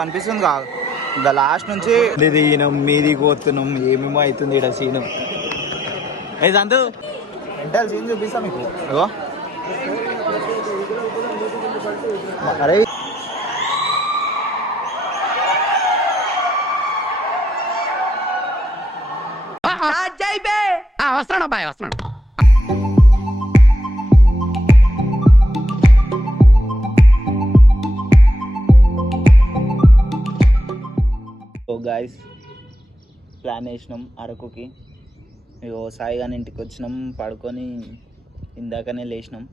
కనిపిస్తుంది కాదు ఇంకా లాస్ట్ నుంచి ఈయనం మీది పోతున్నాం ఏమేమో అవుతుంది ఇక్కడ సీను ఏ సంతు ఎంటాలి సీన్ చూపిస్తా మీకు అగో అరే వస్తున్నాడు అబ్బాయి వస్తున్నాడు. గాయస్ ప్లాన్ వేసినాం అరకుకి. ఇగో సాయి గాని ఇంటికి వచ్చినాం, పడుకొని ఇందాకనే లేచినాం.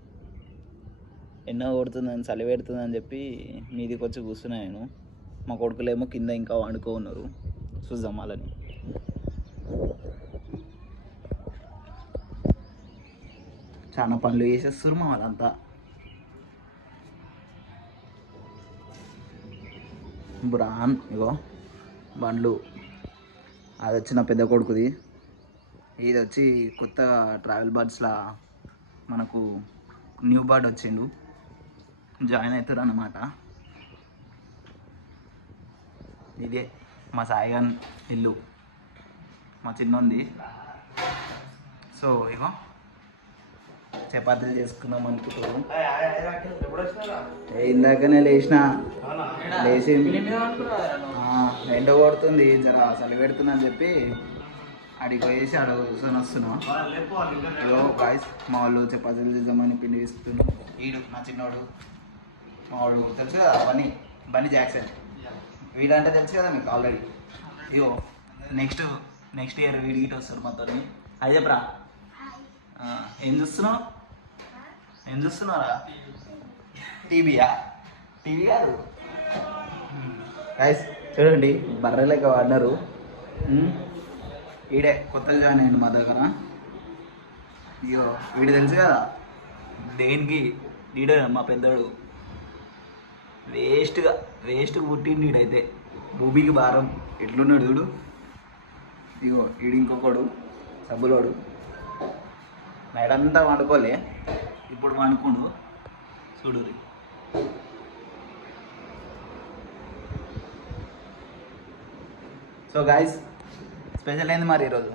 ఎన్నో కొడుతుందని చలి పెడుతుందని చెప్పి మీదికి వచ్చి కూర్చున్నా నేను. మా కొడుకులేమో కింద ఇంకా వండుకో ఉన్నారు, చూద్దాం వాళ్ళని. చాలా పనులు చేసేస్తారు మా వాళ్ళంతా. బ్రాన్ ఇగో బండ్లు, అది వచ్చి నా పెద్ద కొడుకుది, ఇది వచ్చి కొత్త ట్రావెల్ బర్డ్స్లా మనకు న్యూ బర్డ్ వచ్చిండు, జాయిన్ అవుతారు అన్నమాట. ఇదే మా సాయిగాన్ ఇల్లు, మా చిన్నోంది. సో ఇగో చపాతీలు చేసుకున్నాం అనుకుంటారు. ఇందాకనే లేచి ఎండ కొడుతుంది, జర చలి పెడుతున్నా అని చెప్పి అడిగి పోయేసి ఆడ కూర్చొని వస్తున్నాం. ఇగో గాయ్స్ మా వాళ్ళు చపాతీలు చేద్దామని పిండి వేసుకున్నాం. వీడు నా చిన్నవాడు, మా వాడు తెలుసు కదా బన్నీ జాక్సన్, వీడంటే తెలుసు కదా మీకు ఆల్రెడీ. ఇగో నెక్స్ట్ ఇయర్ వీడి గిట్ వస్తారు మొత్తం. అది చెప్పరా, ఏం చూస్తున్నారా? టీవీయా? టీవీ కాదు గైస్, చూడండి బర్రె లెక్క వాడినారు. వీడే కొత్తగా జాయిన్ అయ్యండి మా దగ్గర. ఇగో వీడు తెలుసు కదా దేనికి, వీడే మా పెద్దోడు. వేస్ట్గా పుట్టిండు వీడైతే, భూమికి భారం. ఎట్లున్నాడు చూడు. ఇగో వీడు ఇంకొకడు సబ్బులోడు, నైట్ అంతా వండుకోలే, ఇప్పుడు వండుకుండు చూడు. సో గాయస్ స్పెషల్ అయింది మరి ఈరోజు.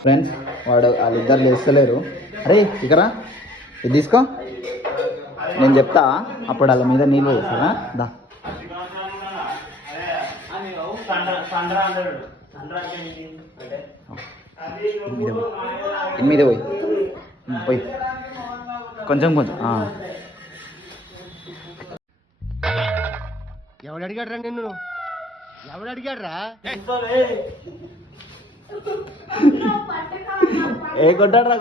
ఫ్రెండ్స్ వాళ్ళిద్దరు లేస్తలేరు. అరే ఇకరా ఇది తీసుకో, నేను చెప్తా అప్పుడు వాళ్ళ మీద నీళ్ళు వేస్తారా. దా ఎనిమిది పోయి కొంచెం ఎవడు అడిగాడు రా నిన్ను? ఎవడు అడిగాడు రా?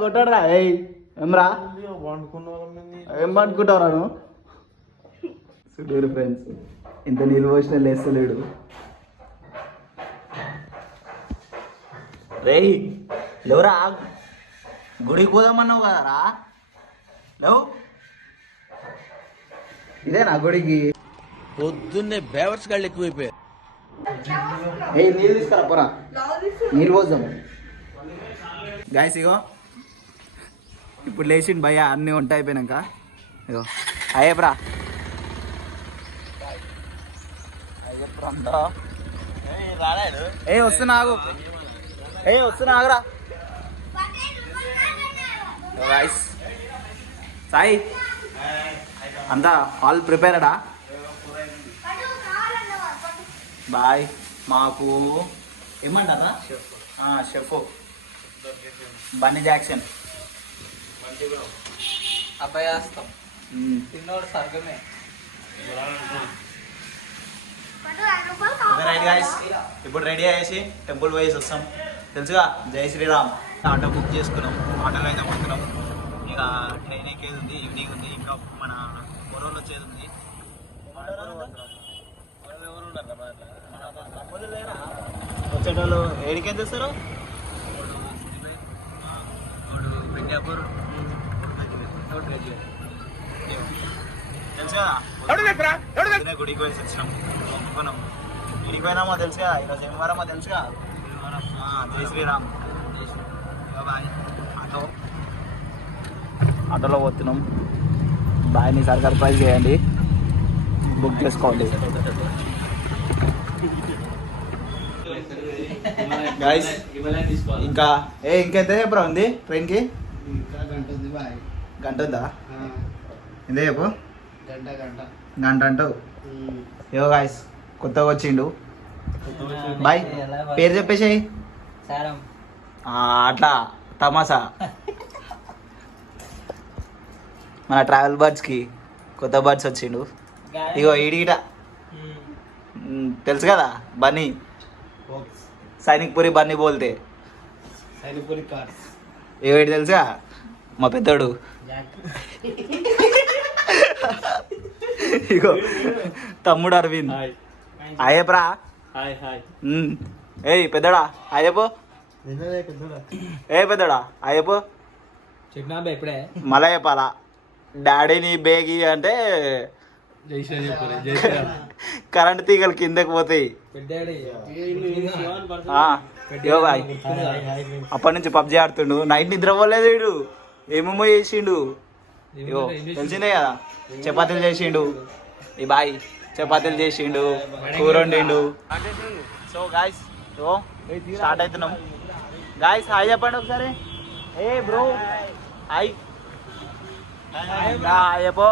కొట్టాడరా ఏమ్రా, ఏం పండుకుంటావురా నువ్వు? చూడరు ఫ్రెండ్స్, ఇంత నీళ్ళు పోసిన లేస్తలేడు. రేయ్ లేవురా, గుడికి పోదామన్నావు కదరా, లేవు. ఇదేనా గుడికి? పొద్దున్నే బేవర్స్ గాళ్ళు ఎక్కువైపోయారు. నీళ్ళు తీసుకురా పోరా, నీళ్ళు పోద్దాం. గాయస్ ఇగో ఇప్పుడు లేచిండు భయ్య, అన్నీ వంట అయిపోయినాక. ఇగో అయ్యప్రా వస్తున్నా ఆగురా. గాయస్ సాయి అంతా ఆల్ ప్రిపేర్డా? బాయ్. మాకు ఏమంటారా షెఫ్ బన్నీ జాక్సన్ అభయాస్తం తిన్నోడు స్వర్గమే. రైట్ గాయస్, ఇప్పుడు రెడీ అయ్యేసి టెంపుల్ పోయేసి వస్తాం. తెలుసుగా జై శ్రీరామ్. ఆటో బుక్ చేసుకున్నాం, ఆటోలో అయితే పోతున్నాం. ఇక ట్రైన్ ఎక్కేది ఉంది, ఈవినింగ్ ఉంది, ఇంకా మన కొరోలు వచ్చేది ఉంది. వచ్చేటోళ్ళు ఏడికేం చేస్తారు? పెంజాపూర్ తెలుసు కదా, గుడికి పోయి వచ్చినాం, మొక్కుకున్నాం. గుడికి పోయినామో తెలుసుగా, ఈరోజు శనివారమో తెలుసుగా. జై శ్రీరామ్. బాయ్. ఆటోలో పోతున్నాం. బాయ్ని సార్ సర్ప్రైజ్ చేయండి. బుక్ చేసుకోండి గైస్. ఇంకా ఇంకెంత చెప్పరా ఉంది ట్రైన్కి? ఇంకా గంట ఉంది బాయ్. గంట ఉందా? ఎంత చెప్పు? గంట గంట అంటావు. యో గాయస్ కొత్తగా వచ్చిండు. బాయ్ పేరు చెప్పేసేయి. అట్లా తమాసా. మన ట్రావెల్ బర్డ్స్కి కొత్త బర్డ్స్ వచ్చిండు. ఇగో ఈడిగిట తెలుసు కదా బన్నీ, సైనిక్పురి బన్నీ బోల్తే. సైనిక్పురి కార్స్. ఏమిటి తెలుసా మా పెద్దోడు. ఇగో తమ్ముడు అరవింద్. అయ్యప్రా. ఏయ్ పెద్దడా అయ్యపో. ఏ పెద్దడా అయ్యపో. చెప్పినా ఇప్పుడే మళ్ళా చెప్పాలా? డాడీని బేగి అంటే కరెంట్ తీగలు కిందకి పోతాయి. యో బాయ్ అప్పటి నుంచి పబ్జి ఆడుతుండు. నైట్ నిద్ర పోలేదు వీడు. ఏమేమో చేసిండు. ఇగో తెలిసిందే కదా, చపాతీలు చేసిండు. ఈ బాయ్ చపాతీలు చేసిండు, కూర వండిండు. సో గాయస్ స్టార్ట్ అవుతున్నాం. గాయస్ హాయ్ చెప్పండి ఒకసారి. ఏ బ్రో హాయ్. చెప్పో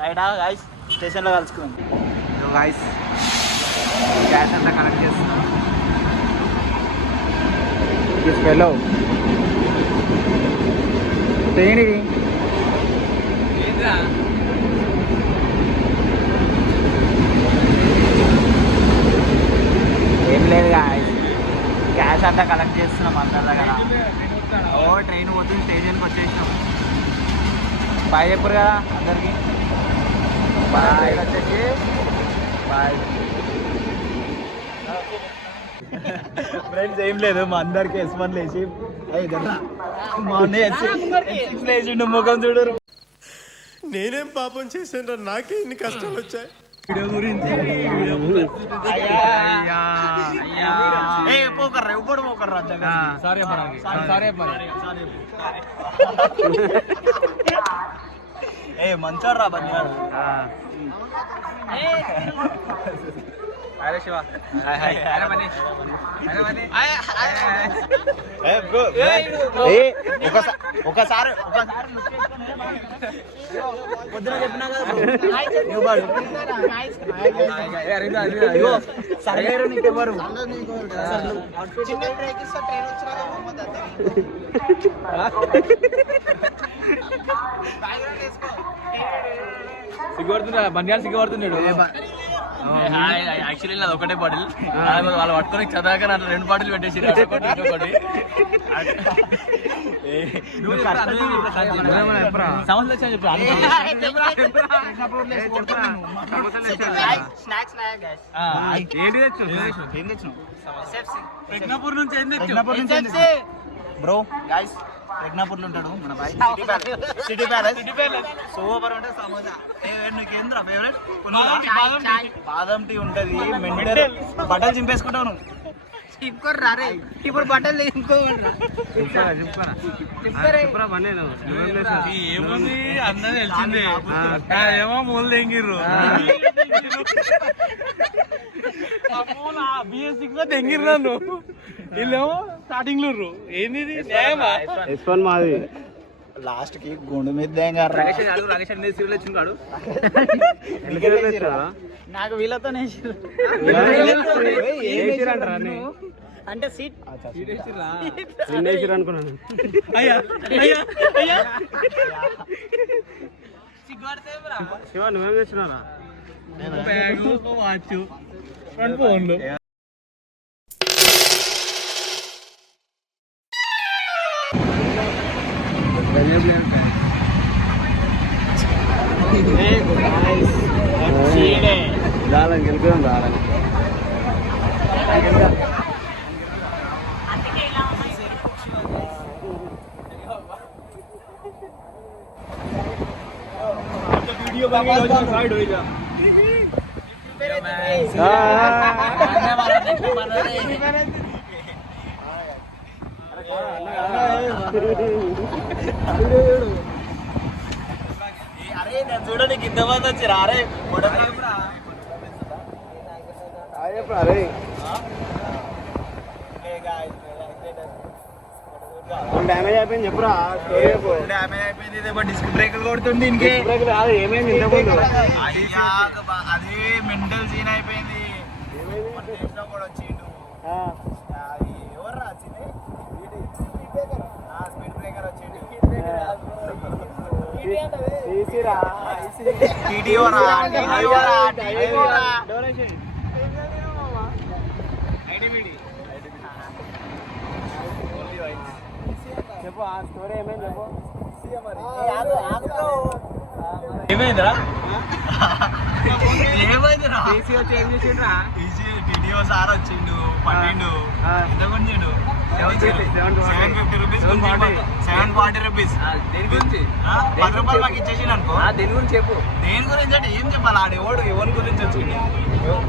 రైటా గాయస్. స్టేషన్లో కలుసుకుందాం. గాయస్ గ్యాస్ అంతా కనెక్ట్ చేస్తున్నాం. తీసుకెళ్ళవు ఏంటి ఏం లేదు గాయస్, గ్యాస్ అంతా కలెక్ట్ చేస్తున్నాం అందరి దగ్గర. ట్రైన్ పోతుంది, స్టేషన్కి వచ్చేసినాం. బాయ్ చెప్పరు కదా అందరికి. బాయ్ వచ్చేసి బాయ్ ఫ్రెండ్స్. ఏం లేదు మా అందరికి S1 లేచి లేచిండు. ముఖం చూడరు. నేనేం పాపం చేశాను, నాకే ఇన్ని కష్టాలు వచ్చాయి. వీడియో గురించి పోకర్రా ఎప్పుడు పోకర్రా. సారీ ఏ మంచోడ్రా బంగారు. అరే శివ ఒకసారి పొద్దున చెప్పినా కదా సర్వేరు నీకెవ్వరు. సిగ్గుపడుతున్నా బండియాలు సిగ్గుపడుతున్నాడు. యాక్చువల్లీ నాది ఒకటే బాటిల్, వాళ్ళు పట్టుకొని చదాక నా 2 బాటిల్ పెట్టేసి ఒకటి సంవత్సరం ప్రజ్ఞాపూర్ నుంచి బ్రో గాయస్. ప్రజ్ఞాపూర్లో ఉంటాడు మన బాయ్. సిటీ ప్యాలెస్ సూపర్ ఉంటుంది. సమోసా నీకేంద్రా ఫేవరెట్? బాదం టీ ఉంటుంది. మెంటల్ బట్టలు చింపేసుకుంటావు నువ్వు. ఇప్పుడు బట్టలు ఏముంది అందరూ తెలిసిందే. ఏమో మూలు తెంగిర్రు, BS6 లో తెంగిర్రు నన్ను. వీళ్ళేమో స్టార్టింగ్ లో ఏంది S1 మాది. లాస్ట్ కి గుండు మీద నాకు వీళ్ళతో అంటే సీట్ అనుకున్నాను. శివ నువ్వేం చేస్తున్నారా? బ్యాగు, వాచ్, 2 ఫోన్లు. రాలని గెలుపుదాం రాలని. అరే నేను చూడడానికి ఇంతమంది వచ్చి రారే డ్యామేజ్ అయిపోయింది చెప్పురా డ్యామేజ్ అయిపోయింది ఇదే డిస్క్ బ్రేకులు కొడుతుంది ఇంకే రాదు ఏమైంది ఇంతకుముందు అయ్యా అది మెంటల్ సీన్ అయిపోయింది మన దేశంలో కూడా వచ్చిండు అది ఎవర్రా వచ్చింది స్పీడ్ బ్రేకర్ వచ్చిండు చెప్పు ఆ స్టోరీ ఏమైంది చెప్పు ఏమైందిరా ఏమైందిరా వచ్చి ఏం చేసిండ్రా టీడీఓ సార్ వచ్చిండు పట్టిండు ఎంత కొంచెండు 750 రూపీస్ 740 రూపీస్ దేని గురించి 10 రూపాయలు మాకు ఇచ్చేసిండు అనుకో దేని గురించి చెప్పు దేని గురించి అంటే ఏం చెప్పాలి ఆడు ఎవరి గురించి వచ్చిండు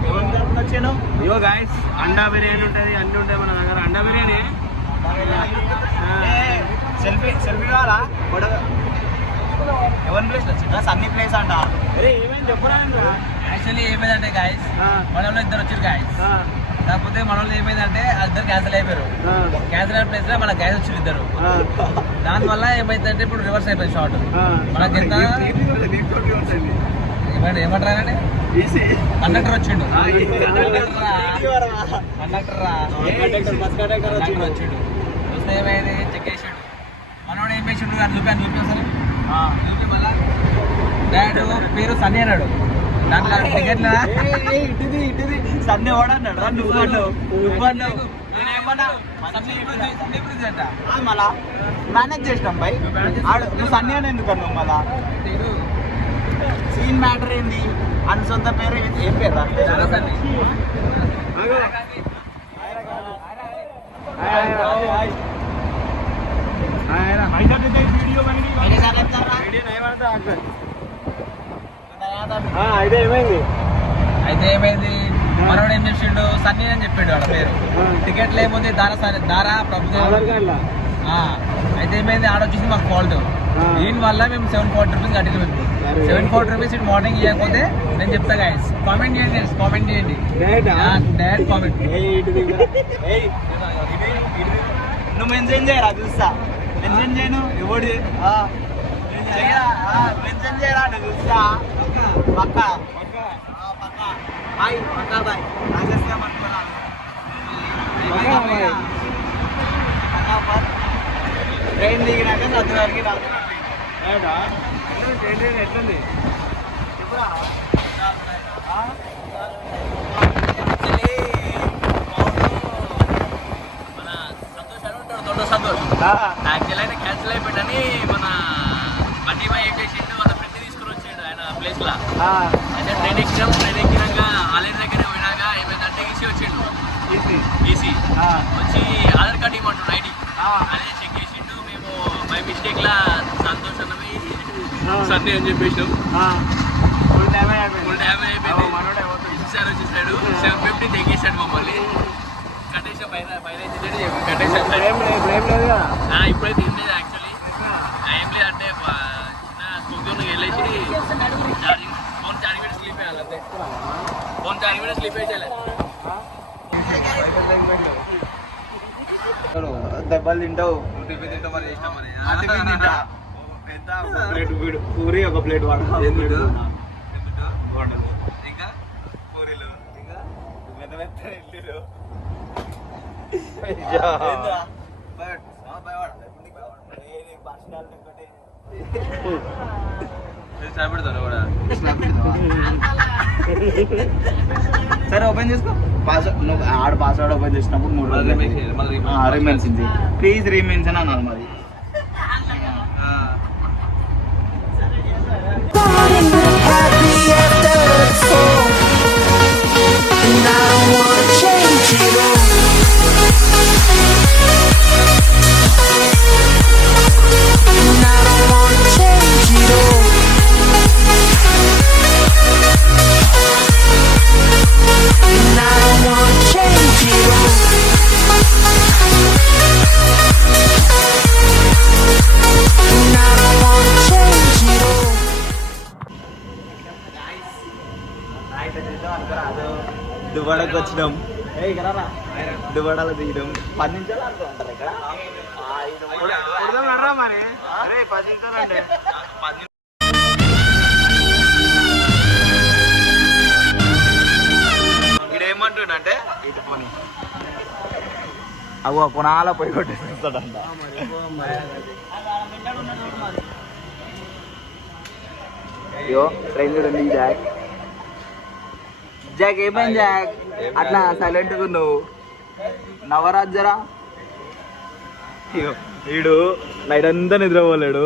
ఎవరి తరపున వచ్చాను ఇగో గాయస్ అండా బిర్యానీ ఉంటుంది అన్ని ఉంటాయి మన దగ్గర అండా బిర్యానీ సెల్ఫీ కావాలా ఎవరి ప్లేస్ వచ్చిందా సన్నీ ప్లేస్ అంట ఏమైంది చెప్పరా యాక్చువల్లీ ఏమైందంటే గాయస్ మన వాళ్ళు ఇద్దరు వచ్చారు గాయస్ కాకపోతే మన వాళ్ళు ఏమైందంటే ఇద్దరు క్యాన్సిల్ అయిపోయారు క్యాన్సిల్ అయిన ప్లేస్ లో మన గ్యాస్ వచ్చారు ఇద్దరు దానివల్ల ఏమైందంటే ఇప్పుడు రివర్స్ అయిపోయింది షార్ట్ మనకి ఎంత ఏమంటారంటే కండక్టర్ వచ్చిండు కండక్టర్ వచ్చిండు వస్తే ఏమైంది చెక్ చేసాడు మనోడు ఏం చేసిండు అని చూపి అసలు చూపి మళ్ళా డైరెక్ట్ పేరు సన్నీ అన్నాడు దాంట్లో టికెట్లా ఇటుది సన్నీ ఓడన్నాడు నువ్వు అన్నావు నేనేమన్నా మళ్ళా మేనేజ్ చేసినాం బై నువ్వు సన్నీ అని ఎందుకు అన్నావు మళ్ళా సీన్ మ్యాటర్ ఏంది అని సొంత పేరు ఏం పేరు చాలా సన్నీ అయితే ఏమైంది అయితే ఏమైంది మనోడు ఏం చేసిండు సన్నీ అని చెప్పాడు వాళ్ళ పేరు టికెట్ లేకపోతే దారా ప్రభుత్వం అయితే ఏమైంది ఆడొచ్చేసి మాకు ఫాల్ట్ దీని వల్ల మేము 740 రూపీస్ కట్టిన 740 రూపీస్ ఇటు మార్నింగ్ ఇవ్వకపోతే నేను చెప్తా గైస్ కామెంట్ చేయండి డైరెక్ట్ కామెంట్ నువ్వు మెన్షన్ చేయరా చూస్తా మెన్షన్ చేయను ఎవడు మెన్షన్ చేయరా చూస్తా పక్క బాయ్ పక్కా బాయ్ రాజేస్తామనుకున్నాను ట్రైన్ దిగినాక సత్తుగారికి ఎట్లుంది మన సంతోష్ అని ఉంటాడు దొడ్డ సంతోష్ యాక్చువల్ అయితే క్యాన్సిల్ అయిపోయాడని మన బండి బాయ్ ఏం చేసిండు వాళ్ళ ఫ్రెండ్ తీసుకుని వచ్చాడు ఆయన ప్లేస్ లా అయితే ట్రైన్ ఎక్కినాక ఆలయం దగ్గర పోయినాక ఏమైందంటే ఈసీ వచ్చిండు ఈసీ వచ్చి ఆధార్ కార్డు ఇవ్వమంటాడు ఐడి అదే చెక్ చేసిండు మేము బై మిస్టేక్ లా సంతోష్ అన్నవి సన్నీ అని చెప్పేసాం ఫుల్ డ్యామేజ్ అయిపోయింది సార్ వచ్చేసాడు 750 తెగేసాడు మమ్మల్ని కట్టేసాం పైన కట్టేసాం ఇప్పుడైతే ఏం లేదు యాక్చువల్లీ ఏం లేదంటే చిన్న స్కూటీ వెళ్ళేసి ఫోన్ ఛార్జింగ్ పెట్టి స్లీప్ వేయాలి అంతే ఫోన్ ఛార్జింగ్ పెట్టి స్లీప్ వేసేయాలి దెబ్బలు తింటావు తింటాం మరి చేసినాం మరి ప్లేట్ పూరి ఒక ప్లేట్ వాడు ఇంకా పూరీలు ఇంకా పెద్ద పెద్ద ఇడ్లీలు పెడతాను కూడా సరే ఓపెన్ చేసుకో పాస్వర్డ్ నువ్వు ఆడ పాస్వర్డ్ ఓపెన్ చేసినప్పుడు 3 రోజులు రిమెన్సింది ప్లీజ్ రిమెన్షన్ అన్నారు మరి happy after the fall, and I don't wanna change it all. And I don't wanna change it all. And I don't wanna change it all. దువ్వాడకు వచ్చినాం. దువ్వాడలో దిగినాం. 10 నిమిషాలు ఆడుతుంటారు ఇక్కడ. అరే 10 నిమిషాలు అంటే ఇడేమంటుండంటే ఇటు పోనీ అవ్వ పునాల పోయి కొట్టేస్తాడంట. అయ్యో ట్రైన్ చూడండి జాక్. జాక్ ఏమైంది జాక్? అట్లా సైలెంట్గా నువ్వు నవరాజరా. అయ్యో వీడు నైట్ అంతా నిద్రపోలేడు.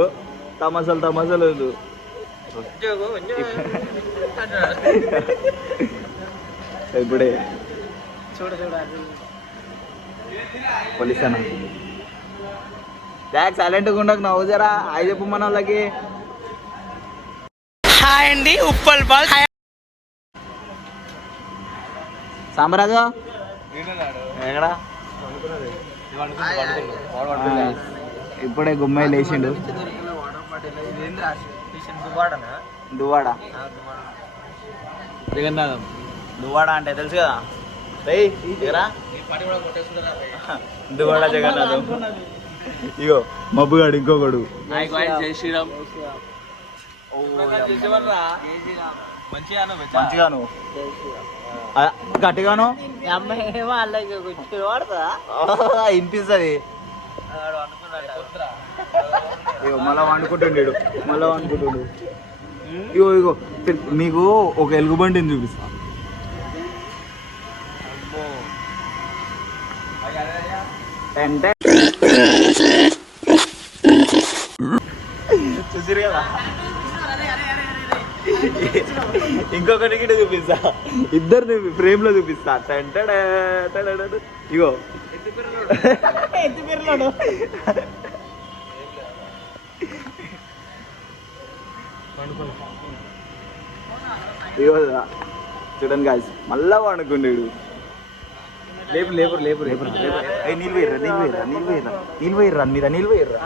తమాసాలు ఇప్పుడే పోలీస్ అన్న జాక్ సైలెంట్గా ఉండకు నవ్వు జరా. అవి చెప్పు మన వాళ్ళకి. హాయ్ అండి ఉప్పల్ బాల్. సాంబరాజు ఎక్కడా? ఇప్పుడే గుమ్మాయి లేచిండు. దువ్వాడ జగన్నాథం దువ్వాడ అంటే తెలుసు కదా. రేయ్ ఎరా దువ్వాడ జగన్నాథం. ఇగో మబ్బుగాడు ఇంకొకడు. జై శ్రీరామ్. మంచిగాను గట్టిగాను వినిపిస్తుంది. ఇగో మళ్ళా వండుకుంటుండేడు. ఇగో ఇగో మీకు ఒక ఎలుగుబంటిని చూపిస్తా. అంటే చూసిరు కదా. ఇంకొకటి చూపిస్తా. ఇద్దరు ఫ్రేమ్ లో చూపిస్తా. ఇగో ఇగో చూడండి గాయస్ మళ్ళా వండుకుండేడు. లేపు నీళ్ళు వేయర్రా మీద నీళ్ళు వేయర్రా.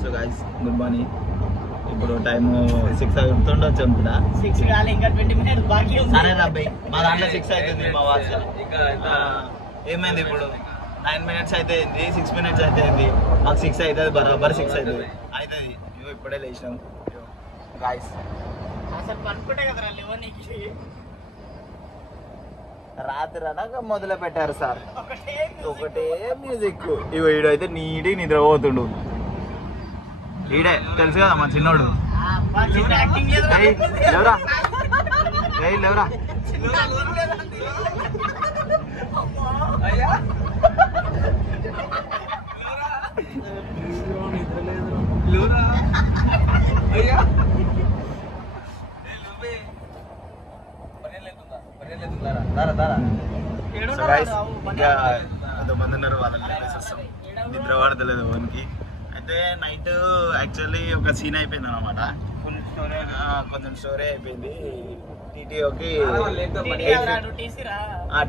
So guys good morning. ఇప్పుడు టైం 6 అవుతుండొచ్చు అనుకుంటా. 6 కాలే ఇంకా 20 minutes బాకీ ఉంది. సరే రాబాయ్ మా దాంట్లో 6 అవుతుంది. మా వాచ్ ఏమైంది ఇప్పుడు 9 minutes అయితే అయింది. 6 minutes అయితే అయింది. మాకు 6 అవుతుంది. బరాబర్ 6 అవుతుంది. ఇవో ఇప్పుడే లేచినాం గాయస్. అసలు పనుకుంటే కదరా లేవనీకి. రాత్రి అనక మొదలు పెట్టారు సార్. ఒకటే మ్యూజిక్. ఇగో ఈడు అయితే నీట్గా నిద్రపోతుండు. ఈడే తెలుసు కదా మా చిన్నోడు. లేవరా కొంతమంది ఉన్నారు వాళ్ళని లేపేసేస్తాం. నిద్ర పడతలేదు వానికి. అయితే నైట్ యాక్చువల్లీ ఒక సీన్ అయిపోయింది అనమాట. కొంచెం స్టోరీ అయిపోయింది. టీటీఓకి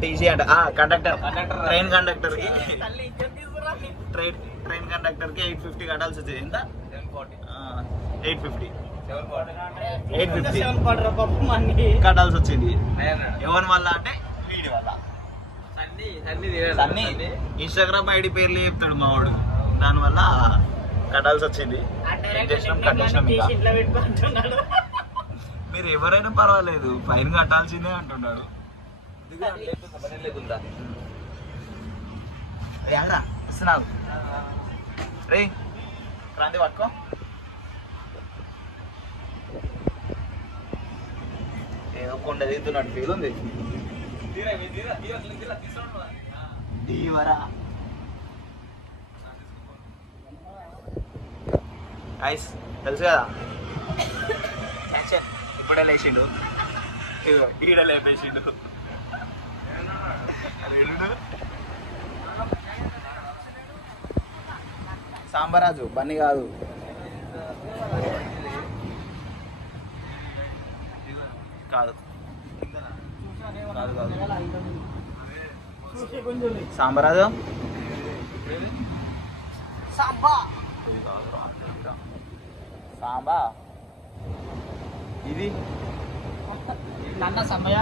టీసీ అంట కండక్టర్ ట్రైన్ కండక్టర్కి 850 కట్టాల్సి వచ్చింది. ఎంత 850 కట్టాల్సి వచ్చింది. ఎవరి వల్ల అంటే వీడి వల్ల. సన్నీ ఇన్స్టాగ్రామ్ ఐడి పేర్లు చెప్తాడు మా వాడు. దానివల్ల కట్టాల్సి వచ్చింది. కట్టేసినాం. మీరు ఎవరైనా పర్వాలేదు ఫైన్ కట్టాల్సిందే అంటున్నాడు. ఇస్తున్నావు రే క్రాంతి పట్టుకో. ఏదో కొండ దిగుతున్నట్టు ఫీల్ ఉంది. దీవరా ఐస్ తెలుసు కదా. ఇప్పుడే లేచిండు. ఈడ లేపేసిండు. సాంబరాజు బన్నీ కాదు. కాదు సాంబరాజు సాంబా ఇది నాన్న సమయ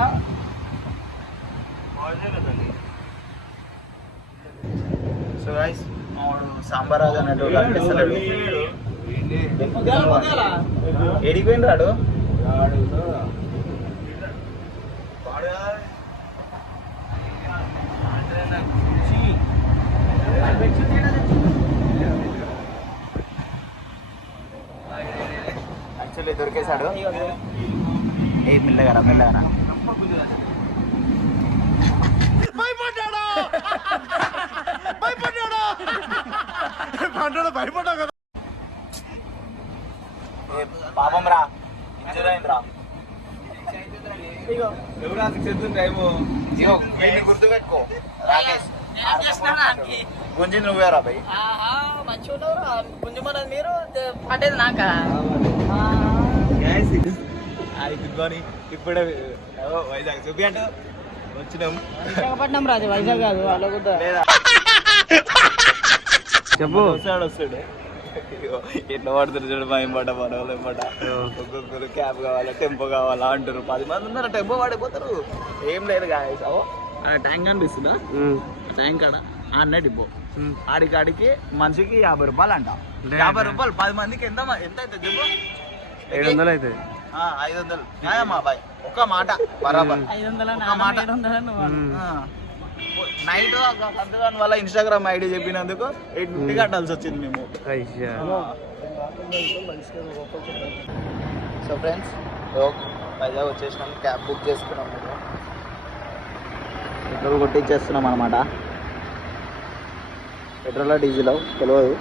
సో గైస్ మావాడు సాంబార్ రాజు అనేటోడు అనిపిస్తలేడు. ఎడిపోయింది రాడు యాక్చువల్లీ దొరికేశాడు. ఏ మెల్లగారా మెల్లగారా పాపం రా ఇంజూర్ అయింది రా. గుర్తు పెట్టుకో రాకేష్ గుంజి నువ్వేరా భయ్. మంచిగా గుంజమన్నది మీరు పట్టేది నాక గుడ్ మార్నింగ్. ఇప్పుడే వైజాగ్ చూపి అంటూ వచ్చినాం. విశాఖపట్నం రాదు వైజాగ్ కాదు వాళ్ళ లేదా చెప్పు. వస్తాడు ఎట్లా పడుతుంది చూడు మా ఇంపట మన వాళ్ళు ఇంపట ఒక్కొక్కరు క్యాబ్ కావాలా టెంపో కావాలా అంటారు. 10 మంది ఉన్నారు టెంపో పడిపోతారు. ఏం లేదు గాయస్ ట్యాంక్ కనిపిస్తుందా ట్యాంక్ కాడ అన్న డిపో ఆడికాడికి మనిషికి 50 రూపాయలు అంట. 50 రూపాయలు 10 మందికి ఎంత ఎంత అవుతుంది చెప్పు? 700 అవుతుంది. 500 న్యాయమా బాయ్ ఒక మాట బరాబర్ 500 ఒక మాట. నైట్ సంతకాని వల్ల ఇన్స్టాగ్రామ్ ఐడి చెప్పినందుకు 850 కట్టాల్సి వచ్చింది మేము. సో ఫ్రెండ్స్ వైజాగ్ వచ్చేసినాం. క్యాబ్ బుక్ చేసుకున్నాం. పెట్రోల్ కొట్టించేస్తున్నాం అనమాట. పెట్రోల్ డీజిల్ తెలియదు.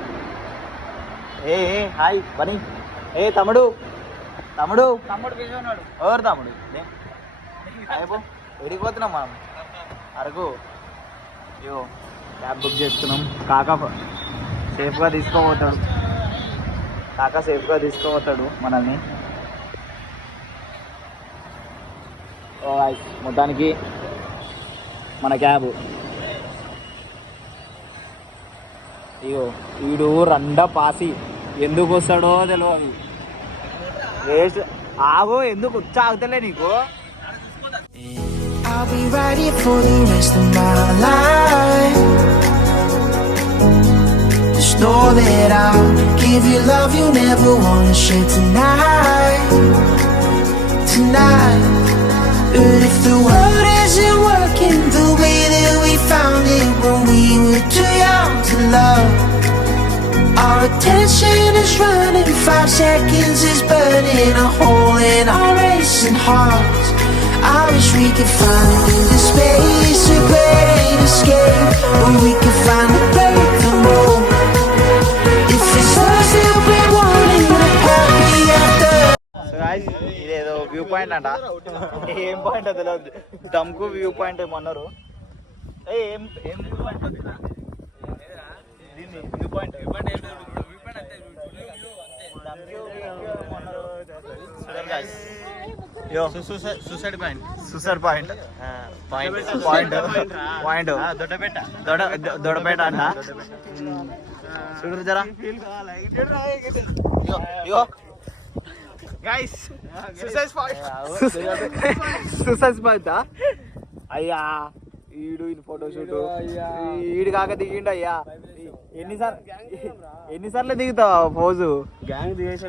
ఏ హాయ్ బనీ. ఏ తమ్ముడు తమ్ముడు ఉన్నాడు. ఎవరు తమ్ముడు అయిపో వెళ్ళిపోతున్నాం మనం అరకు. అయ్యో క్యాబ్ బుక్ చేసుకున్నాం. కాకా సేఫ్గా తీసుకోపోతాడు. కాకా సేఫ్గా తీసుకోపోతాడు మనల్ని. మొత్తానికి మన క్యాబ్ అయ్యో వీడు రండ పాసి ఎందుకు వస్తాడో తెలియదు. వేస్ట్ ఆగో ఎందుకు ఆగుతలే నీకు. I'll be right here for the rest of my life. Just know that I'll give you love you never wanna share tonight. Tonight. But if the world isn't working the way that we found it when we were too young to love, our attention is running, 5 seconds is burning a hole in our racing hearts. I wish we could find the space, a great escape, where we could find a break the mold. If it's us that we're wanting, we're happy after. So guys ఇదేదో view point అంట. ఏం point తెలియదు. దమ్కు view point ఏమన్నారు. ఏం ఏం view point దీన్ని view point suicide point suicide point point point దొడపేట అంట. చూడరు జరా గైస్ సూసైడ్ పాయింట్. అయ్యా ఈడు ఇది ఫోటోషూట్ ఈడు కాక దిగిండు. అయ్యా ఎన్నిసార్లు దిగుతావా పోజు? గ్యాంగ్ దిగేసి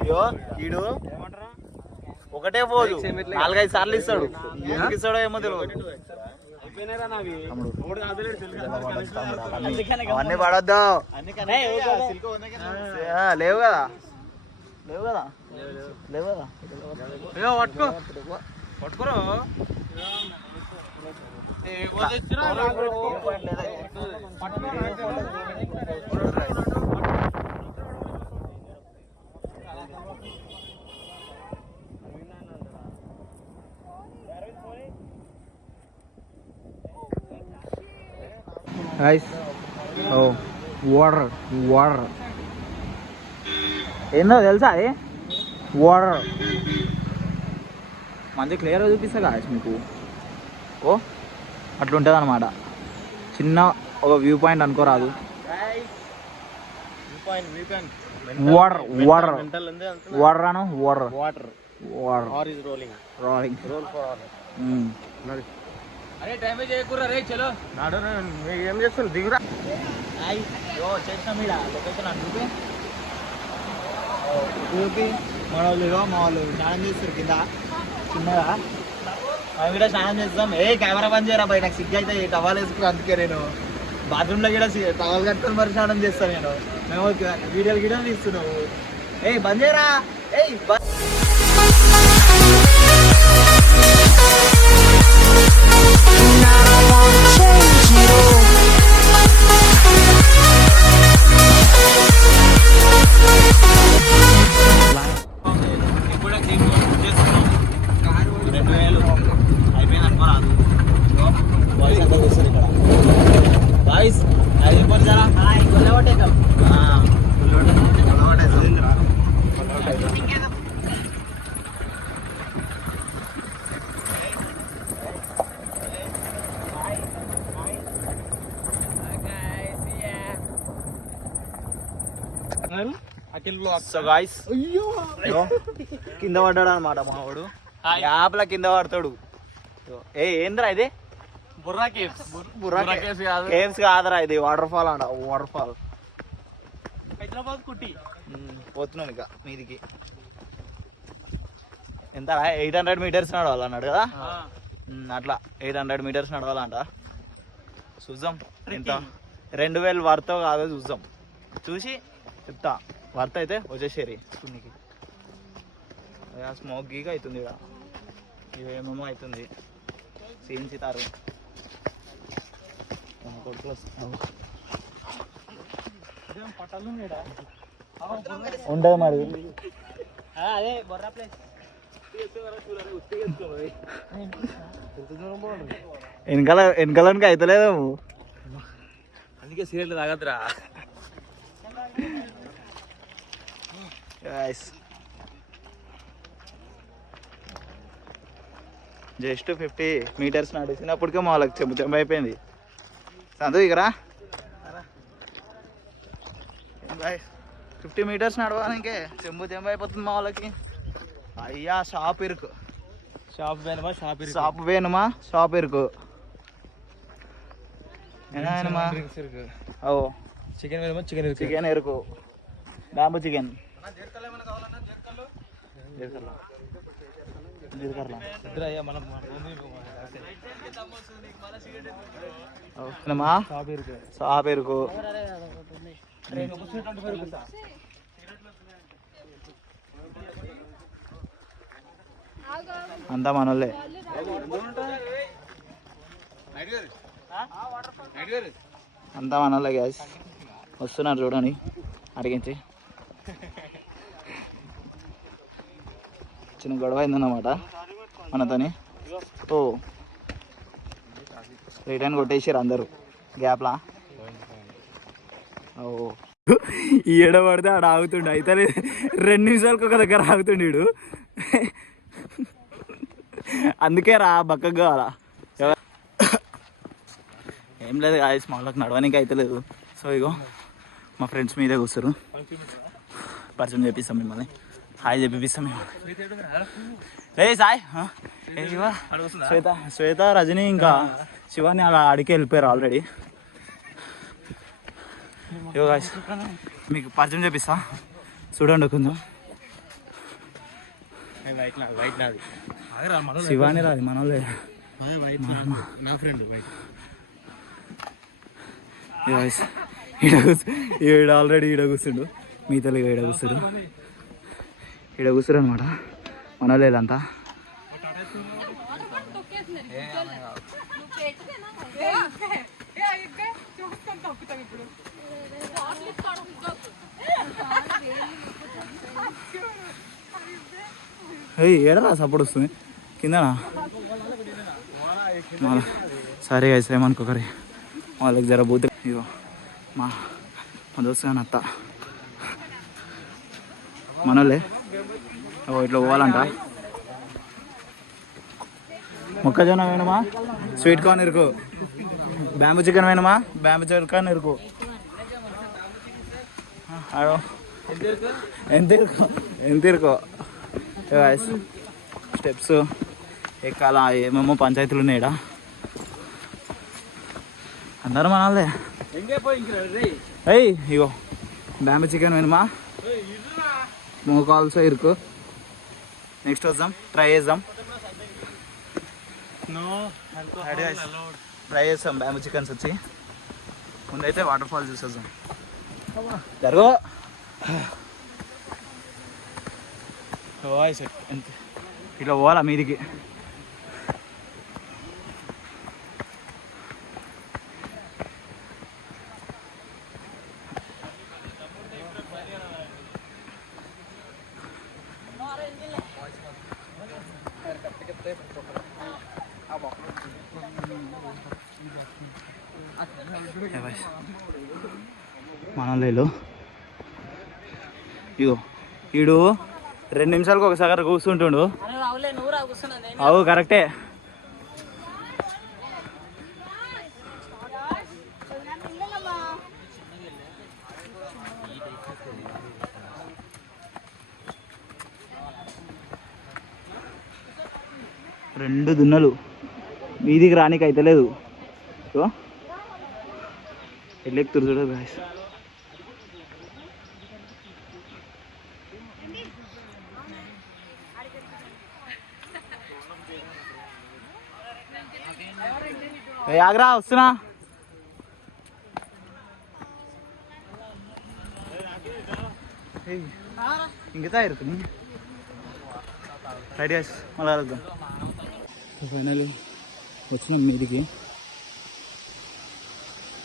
అయ్యో ఈడు ఒకటే పోజు 4-5 సార్లు ఇస్తాడు. ఎందుకు ఇస్తాడో ఏమో తెలియదు. అవన్నీ పడొద్దు. లేవు కదా లేవు కదా లేవు కదా పట్టుకోరు. గైస్ వాటర్ వాటర్ ఏందో తెలుసా అది వాటర్ మంచి క్లియర్గా చూపిస్తా గాయస్ మీకు. ఓ అట్లుంటుంది అనమాట. చిన్న ఒక వ్యూ పాయింట్ అనుకోరాదు. వాటర్ వాటర్ వాటర్ అను water water water are is rolling rolling roll for all అరే టైం చేయకూడరా రే చలో నాడు ఏం చేస్తారు దిగురా చేసిన మీద లొకేషన్ అంటే చూపి మన వాళ్ళు మా వాళ్ళు స్నానం చేస్తారు కింద చిన్నగా మేము కూడా స్నానం చేస్తాం. కెమెరా బంద్ చేయరా బయట సిగ్గు అయితే టవాల్ వేసుకుని అందుకే నేను బాత్రూంలో కూడా టవాల్ కట్టుకొని మరి స్నానం చేస్తాను నేను. మేము వీడియోలు గిడియోలు తీస్తున్నావు. బంద్ చేయరా. And I don't wanna change it all. ఇప్పుడు చేసుకున్నాం 2000 అయిపోయింది అనుకోరాదు. వాయిస్ అంతా చేస్తారు ఇక్కడ. వాయిస్ అది పోతారా కొల్లవటే సో గాయ్స్ కింద పడ్డాడు అనమాట మావాడు. యాప్ల కింద పడతాడు. ఏంద్రా ఇది? బుర్రా కేవ్స్ కేవ్స్ కాదురా, ఇది వాటర్ ఫాల్ అంట. వాటర్ ఫాల్ హైదరాబాద్ కుట్టి పోతున్నాను ఇక మీదికి. ఎంత 800 మీటర్స్ నడవాలన్నాడు కదా. అట్లా 800 మీటర్స్ నడవాలంట. చూద్దాం ఎంత 2000 వర్తో కాదో చూద్దాం. చూసి చెప్తా. వర్త అయితే వచ్చేసేరి చూనికి. స్మోక్ గీగా అవుతుంది ఇక. ఇవేమేమో అవుతుంది. సీన్సితారు కొడుకులు ఉండదు మరి. అదే బొర్రా ప్లేస్ వెనకాలనికి అవుతలేదు. అందుకే సీరియల్ తాగద్దురా. జస్ట్ 50 మీటర్స్ నడిచినప్పటికే మా వాళ్ళకి చెంబు అయిపోయింది. సందు ఇకరా 50 మీటర్స్ నడవాలంకే చెంబు అయిపోతుంది మా వాళ్ళకి. అయ్యా షాప్ ఇరుకు. షాప్ వేనుమా షాప్ ఇరుకు. ఓ చికెన్ ఎరుకు. బ్యాంబూ చికెన్ షాప్ ఎరుకు. అంతా మనోళ్ళే. అంతా మనోళ్ళే గ్యాస్. వస్తున్నారు చూడండి అడిగించి. చిన్న గొడవ అయిందన్నమాట మనతోని. ఓ రిటర్న్ కొట్టేసారు అందరూ గ్యాప్లా. ఓ ఈడ పడితే ఆడ ఆగుతుండు. అయితే 2 నిమిషాలకు ఒక దగ్గర ఆగుతుండీడు. అందుకే రా బక్కగా కావాలా. ఏం లేదు గాయస్, మా వాళ్ళకి నడవడానికి అయితే లేదు. సో ఇగో మా ఫ్రెండ్స్ మీదే కూర్చోరు. పరిచయం చేపిస్తాం మిమ్మల్ని. హాయ్ చెప్పిస్తాం మిమ్మల్ని. రే సాయ్ శ్వేత రజని ఇంకా శివాని అలా అడిగి వెళ్ళిపోయారు ఆల్రెడీ. ఇగో గాయస్ మీకు పరిచయం చేపిస్తా చూడండి కొంచెం. శివాని రాదు మనోళ్ళే. నా ఫ్రెండ్ ఈడ ఆల్రెడీ ఈడ కూర్చుండు. మిగతా ఈడ కూర్చుడు. ఈడ కూర్చురు అనమాట మనోళ్ళు వీళ్ళంతా. ఏడరా సపోర్ట్ వస్తుంది కిందనా. సరే అయితే ఏమనుకోకరి వాళ్ళకి జర బూత్. ఇగో మా దోస్తు కానీ అత్త మనోళ్ళే. ఇట్లా పోవాలంట. మొక్కజొన్న వేணுమా స్వీట్ కార్న్ ఇరుకు. బ్యాంబూ చికెన్ వేணுమా బ్యాంబూ చికెన్ ఇరుకు. ఎంతిరుకో స్టెప్స్ ఎక్కాల ఏమేమో పంచాయతీలు ఉన్నాయి ఈడ. అందరూ మనల్దే. ఏయ్ ఇగో బ్యాంబూ చికెన్ వినమా మోకాల్సో ఇరుకు. నెక్స్ట్ వద్దాం ట్రై చేద్దాం. ట్రై చేస్తాం బ్యాంబూ చికెన్స్ వచ్చి. ముందైతే వాటర్ ఫాల్ చూసేద్దాం. జరుగు ఇట్లా పోవాలా మీదికి. మనలేలు ఇగో ఈడు 2 నిమిషాలకు ఒకసారి కూర్చుంటుండు. అవు కరెక్టే. రెండు దున్నలు వీధికి రానికి అయితే లేదు. ఎల్లెక్కుతురు చూడదు గాయస్. ఆగ్రా వస్తున్నా. ఇంకా ఇరుకు రైట్ గాయస్, మళ్ళీ కలుద్దాం. ఫైనల్ వచ్చినాం మీదికి.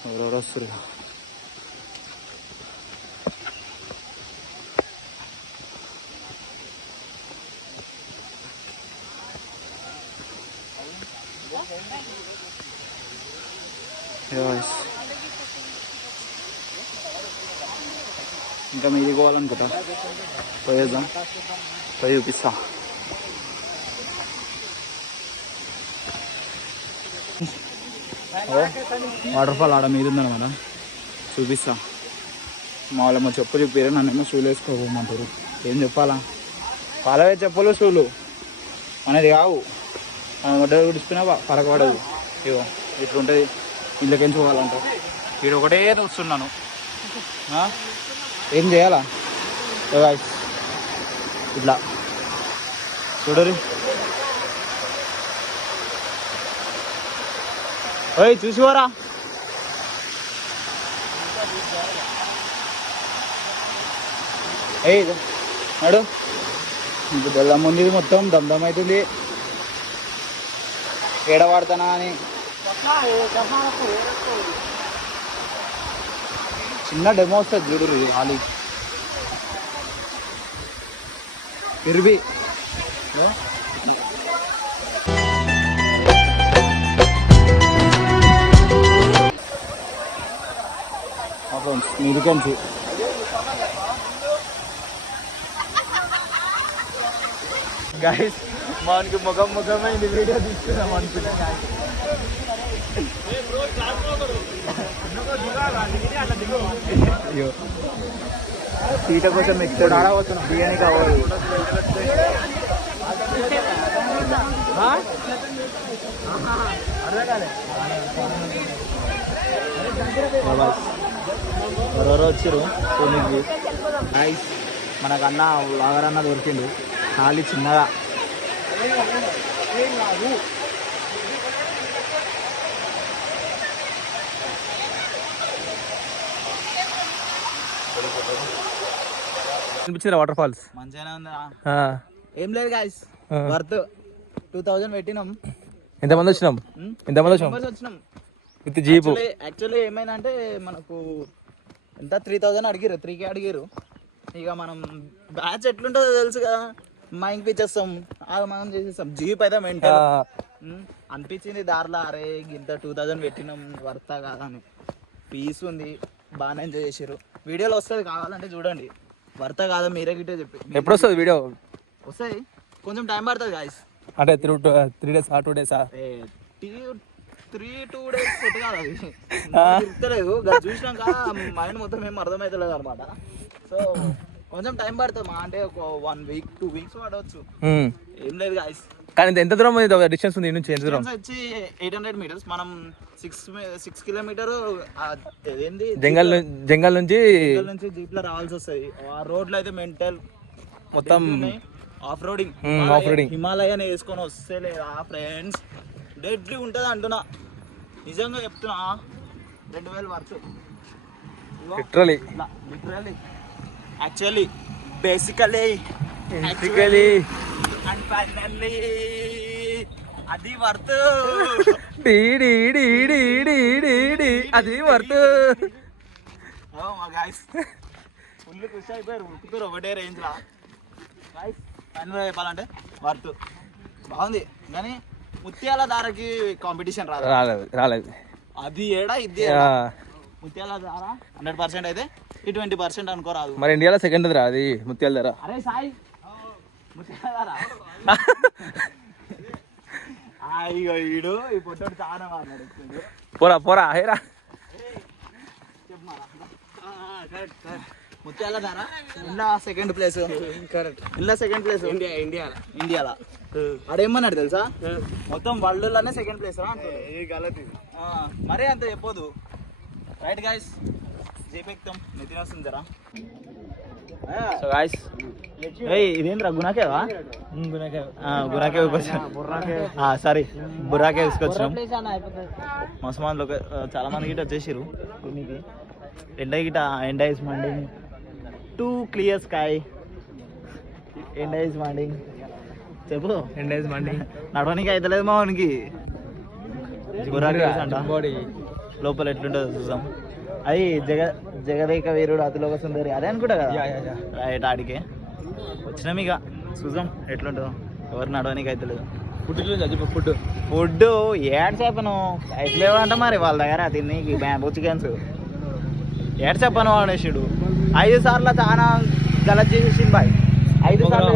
ఎవరెవరు వస్తారు. ఇంకా మీదికి పోవాలనుకుంటా. పోయేద్దాం, పోయి చూపిస్తా. వాటర్ ఫాల్ ఆడ మీద ఉందన్నమాట, చూపిస్తా. మా వాళ్ళేమో చెప్పులు చెప్పారు, నన్నేమో షూలు వేసుకోమంటారు. ఏం చెప్పాలా, వాళ్ళవే చెప్పులు షూలు అనేది కావు. వడ్డ గుడిస్తున్నా పరక పడదు. ఇగో ఇట్లుంటుంది. ఇళ్ళకెంచి పోవాలంట. వీడు ఒకటే చూస్తున్నాను. ఏం చేయాలా ఇట్లా చూడరు. ఓయ్ చూసిపోరా. ఏయ్ నాడు బెల్లం ఉంది, మొత్తం దమ్దమ్ అవుతుంది. ఏడ వాడతానా అని చిన్న డెమో వస్తుంది చూడు. ఖాళీ ఇర్బి మీదికంచి గైస్ మనకి ముఖమైంది. వీడియో తీసుకున్నాం అనుకుంటున్నా. అయ్యో సీట కోసం ఎక్కుతాడు. ఆడబోతున్నాం బిర్యానీ కావాలి. ఎవరెవరో వచ్చారు కొన్నికి. నైస్, మనకన్నా లాగరన్నా దొరికిండు. ఖాళీ చిన్నగా అనిపించింది. వాటర్ ఫాల్స్ మంచిగానే ఉందా? ఏం లేదు గాయస్, వర్త్ 2000 పెట్టినాం. ఎంతమంది వచ్చినాం? వచ్చినాం విత్ జీపు. యాక్చువల్లీ ఏమైందంటే మనకు ఎంత 3000 అడిగారు, 3K అడిగారు. ఇక మనం బ్యాచ్ ఎట్లుంటుందో తెలుసు కదా, మైండ్ పిచ్చేస్తాం, మనం చేసేస్తాం. జీప్ అయితే మెంటల్ అనిపించింది దారిలో. అరే ఇంత 2000 పెట్టినాం వర్తా కాదా అని. పీస్ ఉంది, బాగానే ఎంజాయ్ చేసారు. వీడియోలో వస్తుంది, కావాలంటే చూడండి. వర్తా కాదా మీరే గిట్టే చెప్పి. ఎప్పుడు వస్తుంది వీడియో? వస్తాయి, కొంచెం టైం పడుతుంది గాయస్. అంటే 3 days 2 days 2 days సెట్ కాదు అది తిరుగుతలేదు చూసినాక మైండ్ మొత్తం ఏం అర్థమవుతలేదు అనమాట. సో కొంచెం టైం పడుతుంది మా అంటే ఒక 1 week 2 weeks పడవచ్చు. ఏం లేదు గాయస్. కానీ ఎంత దూరం ఉంది డిస్టెన్స్ ఉంది నుంచి? ఎంత దూరం వచ్చి 800 meters. మనం 6 కిలోమీటర్ ఏంది జంగల్ నుంచి జీప్ లో రావాల్సి వస్తుంది. ఆ రోడ్లు అయితే మెంటల్ మొత్తం ఆఫ్ రోడింగ్ హిమాలయన్ వేసుకొని వస్తే లేదా ఫ్రెండ్స్ డెడ్లీ ఉంటుంది అంటున్నా. నిజంగా చెప్తున్నా 2000 worth literally actually basically and finally అది వర్త్ అది వర్త్. మా గాయస్ ఫుల్ ఖుషి అయిపోయారు, ఉరుకుతారు ఒకటే రేంజ్ లా. గాయస్ ఫైనల్గా చెప్పాలంటే వర్త్ బాగుంది. కానీ ముత్యాల ధారకి కాంపిటీషన్ రాలేదు. అది ఏడా ఇది ముత్యాల ధార 100% అయితే ఈ 20% అనుకోరాదు. మరి ఇండియాలో సెకండ్ ధర అది ముత్యాల ధర. అరే సాయి ముత్యాల ధార ఇగో ఈడు ఈ పొట్టోడు చాలా మాట్లాడు. పోరా హేరా ముత్యాల ధార ఇలా సెకండ్ ప్లేస్. ఇలా సెకండ్ ప్లేస్ ఇండియాలో ఆడేమన్నాడు తెలుసా? మొత్తం వరల్డ్ లోనే సెకండ్ ప్లేస్ రా మరే అంత చెప్పదు. రైట్ గాయస్ చేపెక్తాం నితిన్ వస్తుంది జరా. సో గాయ్స్ ఇదేంద్రా గుణాకేవా? గుణాకేవ్ సారీ బుర్రాకేవ్ తీసుకొచ్చినాం. మస్మాన్లో చాలా మంది గిట్ట వచ్చేసారు. దీనికి ఎండ ఇస్ మండింగ్, టూ క్లియర్ స్కై. ఎండ ఇస్ మండింగ్ చెప్పు. ఎండ ఇస్ మండింగ్. నడవనికి అవుతలేదు మా వానికి. లోపల ఎట్లుంటుందో చూసాం. అది జగదేక వీరుడు అతిలోక సుందరి అదే అనుకుంటా కదా. రైట్ ఆడికే వచ్చినాం ఇక చూసాం ఎట్లుంటుందో. ఎవరు నడవనికి అవుతలేదు. ఫుడ్ ఏడ్ చెప్పను అయితలేవంట మరి వాళ్ళ దగ్గర తిని బ్యాంబూ చికెన్స్. ఏడ్ చెప్పను వాడేసాడు 5 సార్లు చాలా గలత్ చేసేసింది బాయ్. 5 సార్లు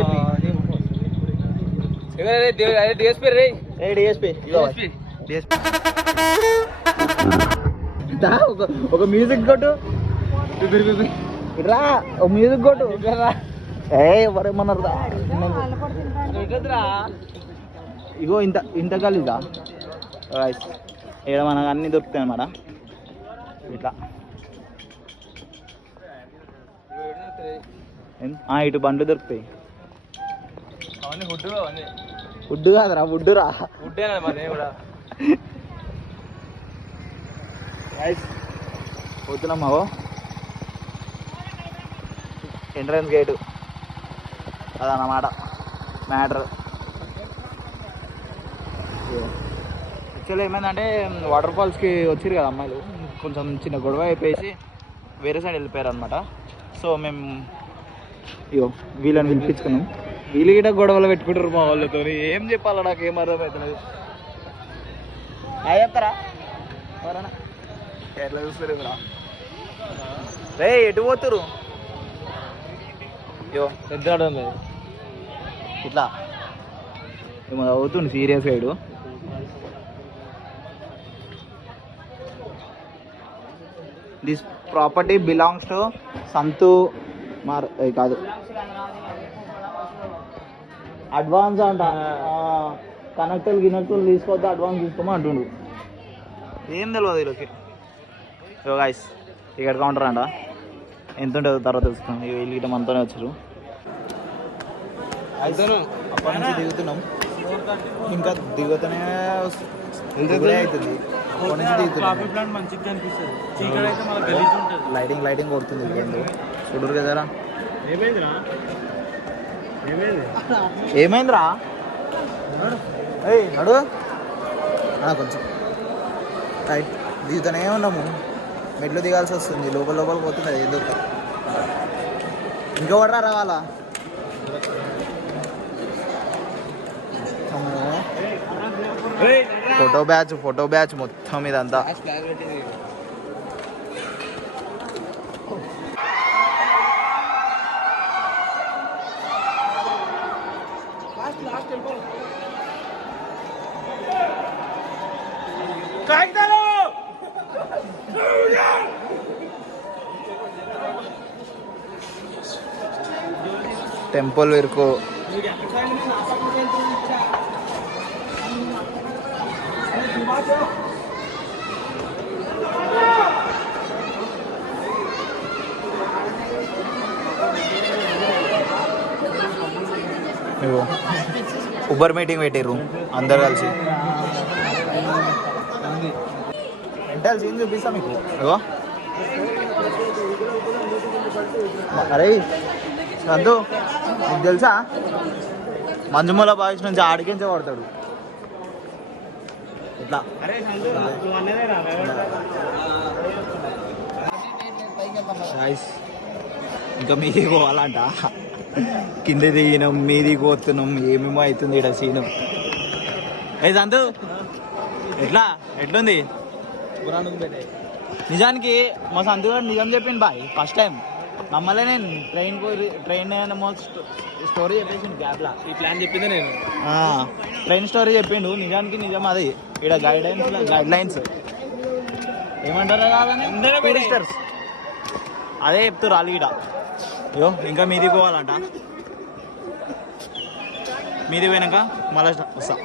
ఒక మ్యూజిక్ కొట్టు రా. ఒక మ్యూజిక్ కొట్టు. ఎవరేమన్నారు ఇగో ఇంత గలీజా ఇక్కడ మనకు అన్నీ దొరుకుతాయి అన్నమాట. ఇట్లా ఇటు బండ్లు దొరుకుతాయి. ఫుడ్ కాదురా ఫుడ్ రా. పోతున్నాం మావో ఎంట్రన్స్ గేటు అదన్నమాట మ్యాటర్. యాక్చువల్లీ ఏమైందంటే వాటర్ ఫాల్స్కి వచ్చారు కదా అమ్మాయిలు, కొంచెం చిన్న గొడవ అయిపోయేసి వేరే సైడ్ వెళ్ళిపోయారు అనమాట. సో మేము ఇగో వీళ్ళని పిలిపించుకున్నాం. వీళ్ళు గిట్ట గొడవలు పెట్టుకుంటారు మా వాళ్ళతో. ఏం చెప్పాలా నాకు ఏం అర్థమవుతుంది. చెప్తారా ఎవరన్నా ఎట్లా చూస్తారు రా రే ఎటు పోతురు? అయ్యో పెద్ద ఇట్లా ఏమో అవుతుంది సీరియస్గా. ఇడు దిస్ ప్రాపర్టీ బిలాంగ్స్ టు సంతు కాదు అడ్వాన్స్ అంట. కనెక్టర్లు గినెక్టర్లు తీసుకోవద్దు అడ్వాన్స్ తీసుకోమని అంటుండు. ఏం తెలియదు వీళ్ళకి. సో గాయ్స్ ఇక్కడ కౌంటర్ అంట ఎంత ఉంటుందో తర్వాత తెలుసుకున్నాం. వీళ్ళు గిట్ట మనతోనే వచ్చారు. అప్పటి నుంచి దిగుతున్నాం ఇంకా దిగుతూనే అవుతుంది. అప్పటి నుంచి దిగుతున్నాం. లైటింగ్ కొడుతుంది చూడరు కదరా. ఏమైందిరా నడు కొంచెం రైట్ దిగుతూనే ఉన్నాము. మెట్లు దిగాల్సి వస్తుంది. లోపలికి పోతుంది. అది ఏదో ఇంకా పడరా రావాలా. ఫోటో బ్యాచ్ మొత్తం ఇదంతా. టెంపుల్ వరకు ఉబర్ మీటింగ్ పెట్టిర్రు అందరు కలిసి. ఎంటల్ సీన్ చూపిస్తా మీకు. అరే సంతు నీకు తెలుసా మంజుమూల బాయ్స్ నుంచి ఆడికించే పడతాడు ఇట్లా. ఇంకా మీదికి పోవాలంట, కింద దిగినాం మీదికి పోతున్నాం, ఏమేమో అవుతుంది ఇక్కడ సీను. ఏ సంతు ఎట్లుంది? నిజానికి మా సంతు గారు నిజం చెప్పింది బాయ్, ఫస్ట్ టైం నమ్మలే నేను. ట్రైన్ స్టోరీ చెప్పేసిండు గ్యాప్లా. ఈ ప్లాన్ చెప్పిందే నేను. ట్రైన్ స్టోరీ చెప్పిండు, నిజానికి నిజం అది. ఇక్కడ గైడ్ లైన్స్ ఏమంటారు కాదని టూరిస్టర్స్ అదే చెప్తారు వాళ్ళు ఈడ. అయ్యో ఇంకా మీదికి పోవాలంట, మీది పోయినాక మళ్ళీ వస్తా.